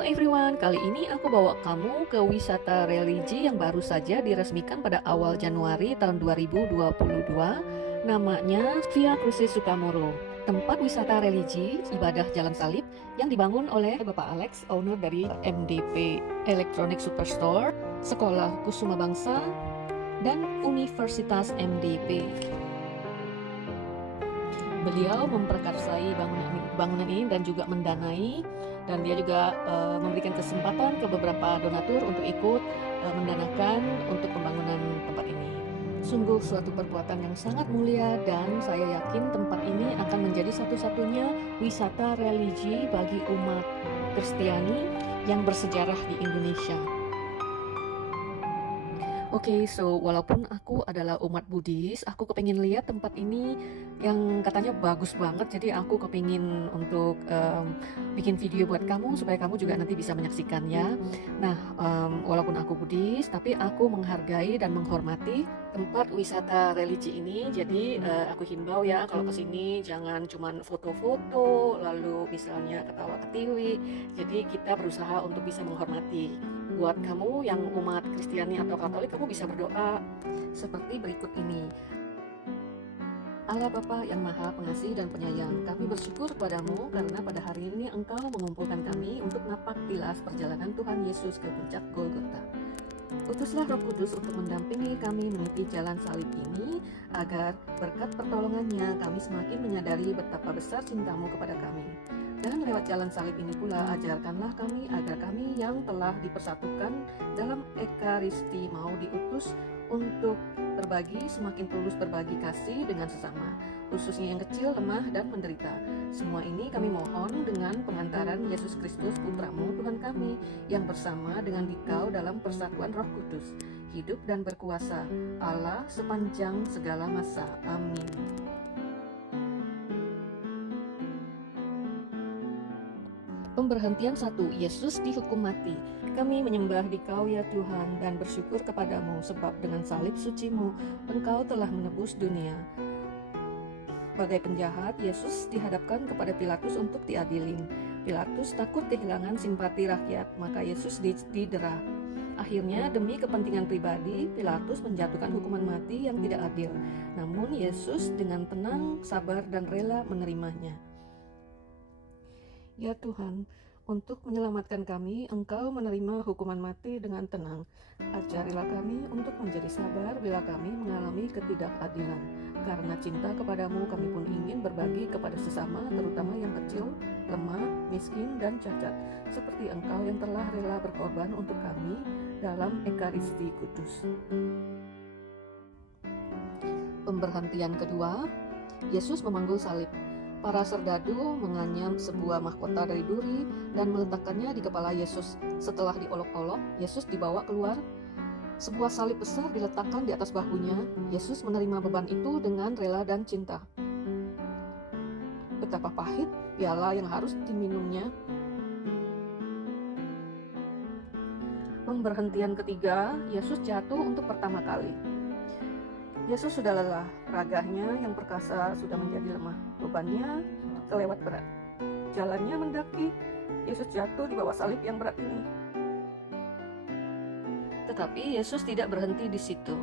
Halo everyone, kali ini aku bawa kamu ke wisata religi yang baru saja diresmikan pada awal Januari tahun 2022. Namanya Via Crucis Sukamoro, tempat wisata religi ibadah Jalan Salib yang dibangun oleh Bapak Alex, owner dari MDP Electronic Superstore, Sekolah Kusuma Bangsa, dan Universitas MDP. Beliau memperkarsai bangunan ini dan juga mendanai, dan dia juga memberikan kesempatan ke beberapa donatur untuk ikut mendanakan untuk pembangunan tempat ini. Sungguh suatu perbuatan yang sangat mulia, dan saya yakin tempat ini akan menjadi satu-satunya wisata religi bagi umat Kristiani yang bersejarah di Indonesia. Oke, so walaupun aku adalah umat Buddhis, aku kepingin lihat tempat ini yang katanya bagus banget. Jadi aku kepingin untuk bikin video buat kamu supaya kamu juga nanti bisa menyaksikannya. Nah, walaupun aku Buddhis, tapi aku menghargai dan menghormati tempat wisata religi ini. Jadi aku himbau ya, kalau kesini jangan cuman foto-foto, lalu misalnya ketawa-ketiwi. Jadi kita berusaha untuk bisa menghormati. Buat kamu yang umat Kristiani atau Katolik, kamu bisa berdoa seperti berikut ini. Allah Bapa yang Maha Pengasih dan Penyayang, kami bersyukur padamu karena pada hari ini Engkau mengumpulkan kami untuk napak tilas perjalanan Tuhan Yesus ke puncak Golgota. Utuslah Roh Kudus untuk mendampingi kami meniti jalan salib ini, agar berkat pertolongannya kami semakin menyadari betapa besar cintamu kepada kami. Dan lewat jalan salib ini pula ajarkanlah kami agar kami yang telah dipersatukan dalam Ekaristi mau diutus untuk berbagi, semakin tulus berbagi kasih dengan sesama, khususnya yang kecil, lemah, dan menderita. Semua ini kami mohon dengan pengantaran Yesus Kristus Putramu Tuhan kami, yang bersama dengan Dikau dalam persatuan Roh Kudus, hidup dan berkuasa Allah sepanjang segala masa. Amin. Pemberhentian 1. Yesus dihukum mati. Kami menyembah Dikau ya Tuhan dan bersyukur kepadamu, sebab dengan salib sucimu Engkau telah menebus dunia. Sebagai penjahat, Yesus dihadapkan kepada Pilatus untuk diadilin. Pilatus takut kehilangan simpati rakyat, maka Yesus didera. Akhirnya demi kepentingan pribadi, Pilatus menjatuhkan hukuman mati yang tidak adil. Namun Yesus dengan tenang, sabar, dan rela menerimanya. Ya Tuhan, untuk menyelamatkan kami, Engkau menerima hukuman mati dengan tenang. Ajarilah kami untuk menjadi sabar bila kami mengalami ketidakadilan. Karena cinta kepadamu, kami pun ingin berbagi kepada sesama, terutama yang kecil, lemah, miskin, dan cacat, seperti Engkau yang telah rela berkorban untuk kami dalam Ekaristi Kudus. Pemberhentian kedua, Yesus memanggul salib. Para serdadu menganyam sebuah mahkota dari duri dan meletakkannya di kepala Yesus. Setelah diolok-olok, Yesus dibawa keluar. Sebuah salib besar diletakkan di atas bahunya. Yesus menerima beban itu dengan rela dan cinta. Betapa pahit piala yang harus diminumnya. Pemberhentian ketiga, Yesus jatuh untuk pertama kali. Yesus sudah lelah, raganya yang perkasa sudah menjadi lemah, bebannya kelewat berat. Jalannya mendaki, Yesus jatuh di bawah salib yang berat ini. Tetapi Yesus tidak berhenti di situ,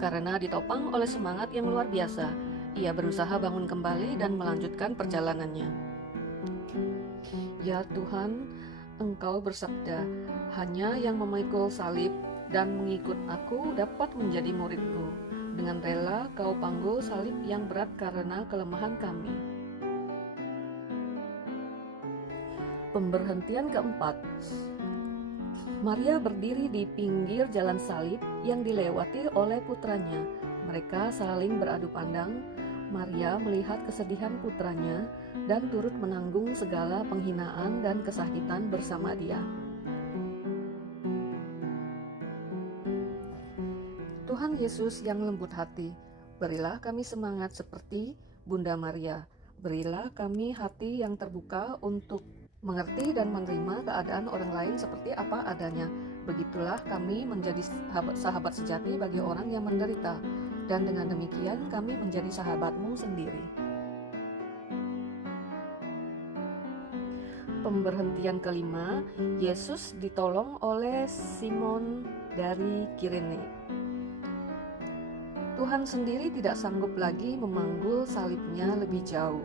karena ditopang oleh semangat yang luar biasa. Ia berusaha bangun kembali dan melanjutkan perjalanannya. Ya Tuhan, Engkau bersabda, hanya yang memikul salib dan mengikut aku dapat menjadi muridku. Dengan rela kau panggul salib yang berat karena kelemahan kami. Pemberhentian keempat, Maria berdiri di pinggir jalan salib yang dilewati oleh putranya. Mereka saling beradu pandang. Maria melihat kesedihan putranya dan turut menanggung segala penghinaan dan kesakitan bersama dia. Tuhan Yesus yang lembut hati, berilah kami semangat seperti Bunda Maria. Berilah kami hati yang terbuka untuk mengerti dan menerima keadaan orang lain seperti apa adanya. Begitulah kami menjadi sahabat sejati bagi orang yang menderita, dan dengan demikian kami menjadi sahabatmu sendiri. Pemberhentian kelima, Yesus ditolong oleh Simon dari Kirene. Tuhan sendiri tidak sanggup lagi memanggul salibnya lebih jauh.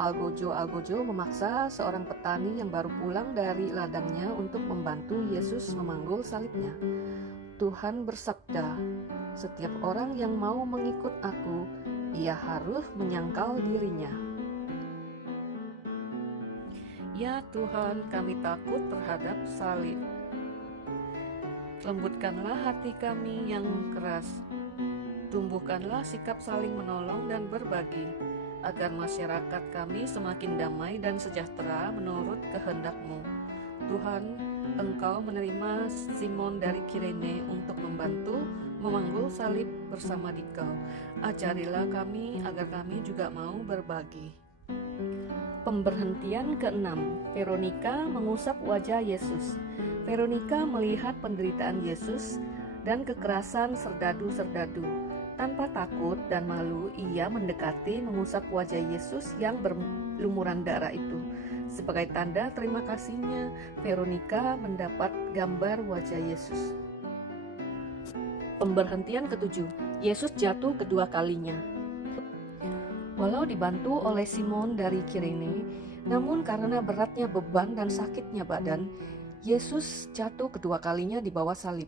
Algojo memaksa seorang petani yang baru pulang dari ladangnya untuk membantu Yesus memanggul salibnya. Tuhan bersabda, "Setiap orang yang mau mengikut aku, ia harus menyangkal dirinya." Ya Tuhan, kami takut terhadap salib. Lembutkanlah hati kami yang keras. Tumbuhkanlah sikap saling menolong dan berbagi, agar masyarakat kami semakin damai dan sejahtera menurut kehendak-Mu. Tuhan, Engkau menerima Simon dari Kirene untuk membantu memanggul salib bersama Dikau. Ajarilah kami agar kami juga mau berbagi. Pemberhentian keenam, Veronika mengusap wajah Yesus. Veronika melihat penderitaan Yesus dan kekerasan serdadu-serdadu. Tanpa takut dan malu, ia mendekati mengusap wajah Yesus yang berlumuran darah itu. Sebagai tanda terima kasihnya, Veronika mendapat gambar wajah Yesus. Pemberhentian ketujuh, Yesus jatuh kedua kalinya. Walau dibantu oleh Simon dari Kirene, namun karena beratnya beban dan sakitnya badan, Yesus jatuh kedua kalinya di bawah salib.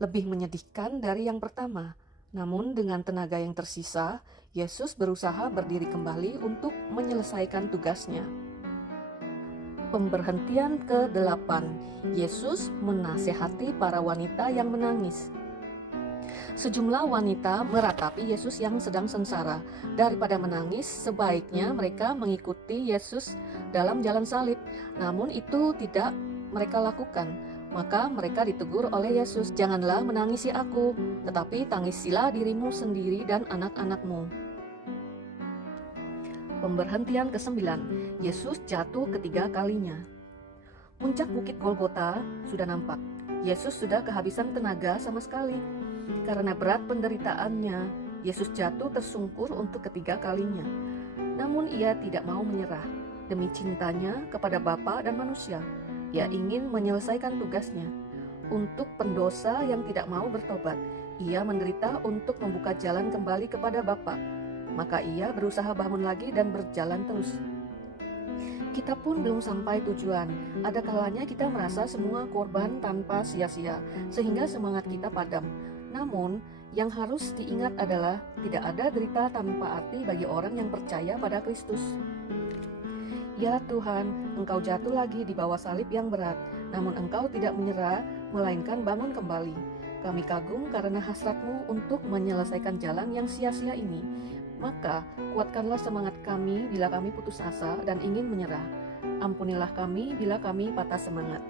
Lebih menyedihkan dari yang pertama, namun dengan tenaga yang tersisa, Yesus berusaha berdiri kembali untuk menyelesaikan tugasnya. Pemberhentian ke-8, Yesus menasehati para wanita yang menangis. Sejumlah wanita meratapi Yesus yang sedang sengsara. Daripada menangis, sebaiknya mereka mengikuti Yesus dalam jalan salib. Namun itu tidak mereka lakukan. Maka mereka ditegur oleh Yesus, "Janganlah menangisi aku, tetapi tangisilah dirimu sendiri dan anak-anakmu." Pemberhentian ke-9, Yesus jatuh ketiga kalinya. Puncak bukit Golgota sudah nampak. Yesus sudah kehabisan tenaga sama sekali. Karena berat penderitaannya, Yesus jatuh tersungkur untuk ketiga kalinya. Namun ia tidak mau menyerah. Demi cintanya kepada Bapa dan manusia, ia ingin menyelesaikan tugasnya. Untuk pendosa yang tidak mau bertobat, ia menderita untuk membuka jalan kembali kepada Bapa. Maka ia berusaha bangun lagi dan berjalan terus. Kita pun belum sampai tujuan. Ada kalanya kita merasa semua korban tanpa sia-sia, sehingga semangat kita padam. Namun, yang harus diingat adalah tidak ada derita tanpa arti bagi orang yang percaya pada Kristus. Ya Tuhan, Engkau jatuh lagi di bawah salib yang berat, namun Engkau tidak menyerah, melainkan bangun kembali. Kami kagum karena hasrat-Mu untuk menyelesaikan jalan yang sia-sia ini. Maka, kuatkanlah semangat kami bila kami putus asa dan ingin menyerah. Ampunilah kami bila kami patah semangat.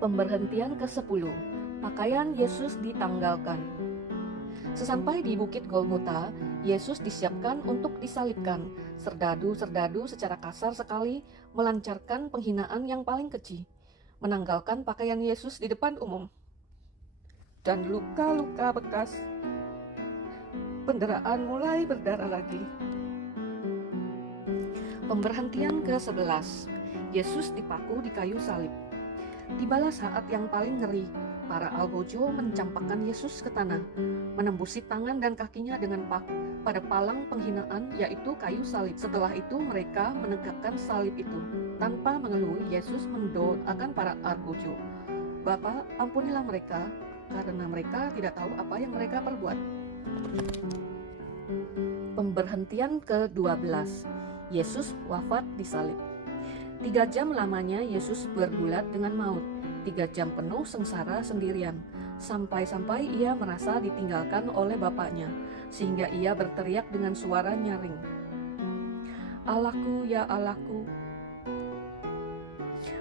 Pemberhentian ke-10, pakaian Yesus ditanggalkan. Sesampai di bukit Golgota, Yesus disiapkan untuk disalibkan. Serdadu-serdadu secara kasar sekali melancarkan penghinaan yang paling keji, menanggalkan pakaian Yesus di depan umum. Dan luka-luka bekas penderaan mulai berdarah lagi. Pemberhentian ke-11, Yesus dipaku di kayu salib. Tibalah saat yang paling ngeri. Para algojo mencampakkan Yesus ke tanah, menembusi tangan dan kakinya dengan paku pada palang penghinaan, yaitu kayu salib. Setelah itu mereka menegakkan salib itu. Tanpa mengeluh, Yesus mendoakan para algojo, "Bapa, ampunilah mereka, karena mereka tidak tahu apa yang mereka perbuat." Pemberhentian ke-12, Yesus wafat di salib. 3 jam lamanya Yesus bergulat dengan maut. 3 jam penuh sengsara sendirian, sampai-sampai ia merasa ditinggalkan oleh Bapaknya, sehingga ia berteriak dengan suara nyaring, "Allahku, ya Allahku,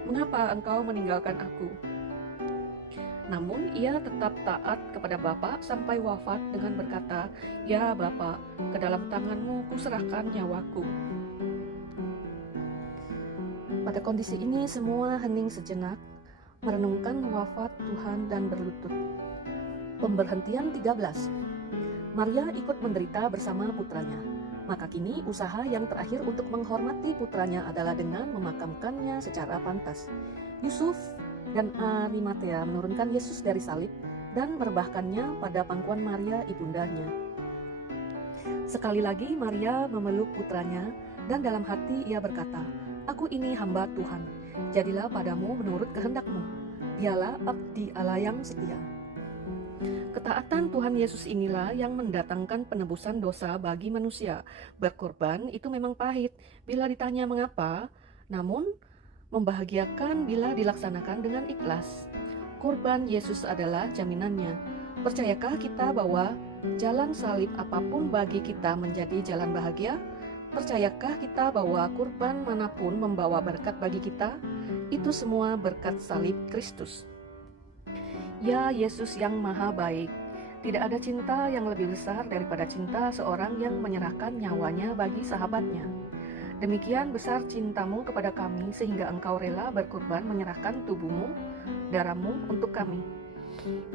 mengapa Engkau meninggalkan aku?" Namun ia tetap taat kepada Bapa sampai wafat dengan berkata, "Ya Bapa, ke dalam tangan-Mu kuserahkan nyawaku." Pada kondisi ini semua hening sejenak, merenungkan wafat Tuhan dan berlutut. Pemberhentian 13, Maria ikut menderita bersama putranya. Maka kini usaha yang terakhir untuk menghormati putranya adalah dengan memakamkannya secara pantas. Yusuf dan Arimatea menurunkan Yesus dari salib dan merebahkannya pada pangkuan Maria ibundanya. Sekali lagi Maria memeluk putranya, dan dalam hati ia berkata, "Aku ini hamba Tuhan, jadilah padamu menurut kehendak-Mu. Dialah abdi Allah yang setia." Ketaatan Tuhan Yesus inilah yang mendatangkan penebusan dosa bagi manusia. Berkorban itu memang pahit bila ditanya mengapa, namun membahagiakan bila dilaksanakan dengan ikhlas. Korban Yesus adalah jaminannya. Percayakah kita bahwa jalan salib apapun bagi kita menjadi jalan bahagia? Percayakah kita bahwa kurban manapun membawa berkat bagi kita? Itu semua berkat salib Kristus. Ya Yesus yang maha baik, tidak ada cinta yang lebih besar daripada cinta seorang yang menyerahkan nyawanya bagi sahabatnya. Demikian besar cintamu kepada kami sehingga engkau rela berkorban menyerahkan tubuhmu, darahmu untuk kami.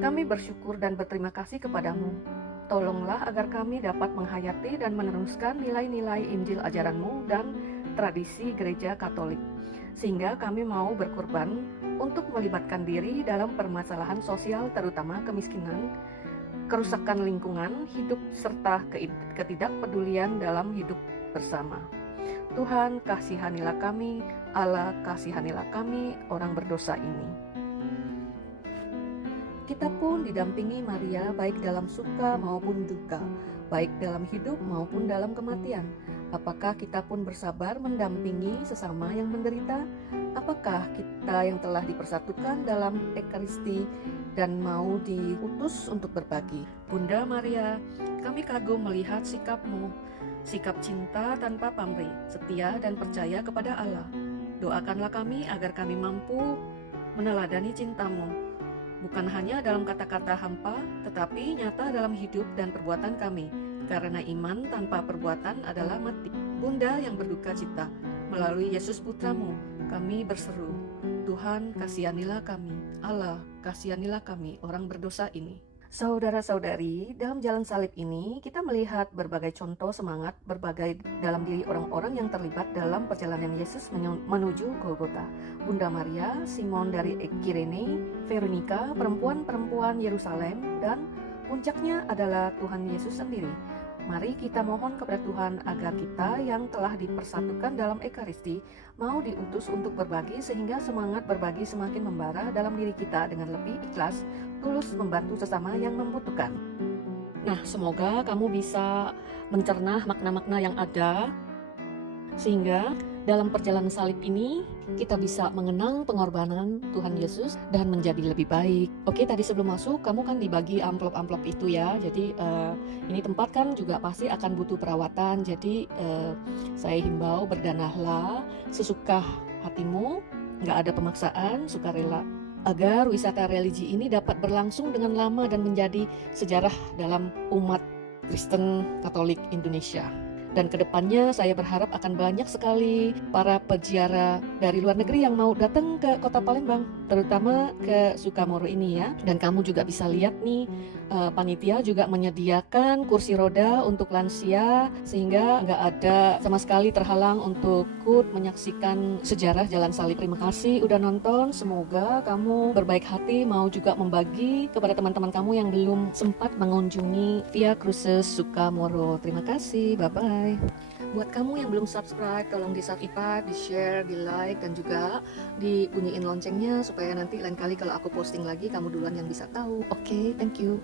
Kami bersyukur dan berterima kasih kepadamu. Tolonglah agar kami dapat menghayati dan meneruskan nilai-nilai Injil ajaranmu dan tradisi gereja Katolik, sehingga kami mau berkorban untuk melibatkan diri dalam permasalahan sosial terutama kemiskinan, kerusakan lingkungan hidup, serta ketidakpedulian dalam hidup bersama. Tuhan, kasihanilah kami. Allah, kasihanilah kami, orang berdosa ini. Kita pun didampingi Maria baik dalam suka maupun duka, baik dalam hidup maupun dalam kematian. Apakah kita pun bersabar mendampingi sesama yang menderita? Apakah kita yang telah dipersatukan dalam Ekaristi dan mau diutus untuk berbagi? Bunda Maria, kami kagum melihat sikapmu, sikap cinta tanpa pamrih, setia dan percaya kepada Allah. Doakanlah kami agar kami mampu meneladani cintamu, bukan hanya dalam kata-kata hampa, tetapi nyata dalam hidup dan perbuatan kami, karena iman tanpa perbuatan adalah mati. Bunda yang berduka cita, melalui Yesus Putramu, kami berseru, Tuhan kasihanilah kami, Allah kasihanilah kami, orang berdosa ini. Saudara-saudari, dalam jalan salib ini kita melihat berbagai contoh semangat berbagai dalam diri orang-orang yang terlibat dalam perjalanan Yesus menuju Golgota. Bunda Maria, Simon dari Kirene, Veronica, perempuan-perempuan Yerusalem, dan puncaknya adalah Tuhan Yesus sendiri. Mari kita mohon kepada Tuhan agar kita yang telah dipersatukan dalam Ekaristi mau diutus untuk berbagi sehingga semangat berbagi semakin membara dalam diri kita dengan lebih ikhlas, tulus membantu sesama yang membutuhkan. Nah, semoga kamu bisa mencerna makna-makna yang ada sehingga dalam perjalanan salib ini kita bisa mengenang pengorbanan Tuhan Yesus dan menjadi lebih baik. Oke, tadi sebelum masuk kamu kan dibagi amplop-amplop itu ya. Jadi ini tempat kan juga pasti akan butuh perawatan. Jadi saya himbau berdanahlah sesuka hatimu, nggak ada pemaksaan, sukarela, agar wisata religi ini dapat berlangsung dengan lama dan menjadi sejarah dalam umat Kristen Katolik Indonesia. Dan kedepannya saya berharap akan banyak sekali para peziarah dari luar negeri yang mau datang ke kota Palembang, terutama ke Sukamoro ini ya. Dan kamu juga bisa lihat nih, panitia juga menyediakan kursi roda untuk lansia, sehingga nggak ada sama sekali terhalang untuk ikut menyaksikan sejarah jalan salib. Terima kasih udah nonton, semoga kamu berbaik hati mau juga membagi kepada teman-teman kamu yang belum sempat mengunjungi Via Crucis Sukamoro. Terima kasih, bye-bye. Buat kamu yang belum subscribe, tolong di-subscribe, di-share, di-like, dan juga dibunyiin loncengnya supaya nanti lain kali kalau aku posting lagi kamu duluan yang bisa tahu. Oke, thank you.